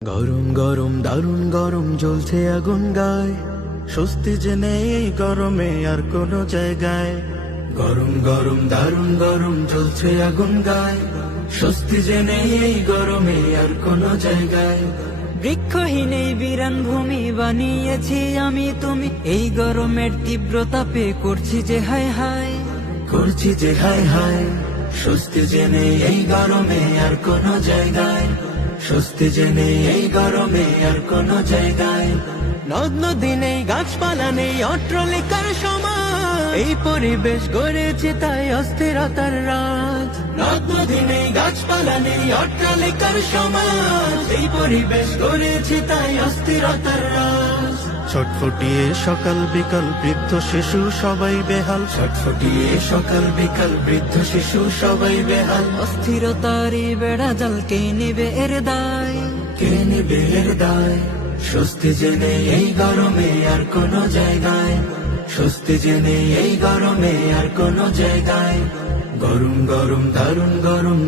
গরম গরম দারুণ গরম জ্বলছে আগুন গায়, স্বস্তি যে নেই এই গরমে আর কোনো জায়গায়। গরম গরম দারুণ গরম জ্বলছে আগুন গায়, স্বস্তি যে নেই এই গরমে আর কোনো জায়গায়। বৃক্ষহীন এই বিরান ভূমি বানিয়েছি আমি তুমি, এই গরমের তীব্র তাপে করছি যে হায় হায়। করছি যে হায় হায়, স্বস্তি যে নেই এই গরমে আর কোনো জায়গায়। স্বস্তি যে নেই এই গরমে আর কোনো জায়গায়। নদ নদী নেই, গাছপালা নেই, অট্টালিকার সমাজ, এই পরিবেশ গড়েছে তাই অস্থিরতার রাজ। নদ নদী নেই, গাছপালা নেই, অট্টালিকার সমাজ, এই পরিবেশ গড়েছে তাই অস্থিরতার রাজ। ছটফটিয়ে সকাল বিকাল বৃদ্ধ শিশু সবাই বেহাল, ছটফটিয়ে সকাল বিকাল বৃদ্ধ শিশু সবাই বেহাল। অস্থিরতারই বেড়া জাল কে নিবে এর দায়, কে নিবে এর দায়? স্বস্তি যে নেই এই গরমে আর কোনো জায়গায়। স্বস্তি যে নেই এই গরমে আর কোনো জায়গায়। গরম গরম দারুণ গরম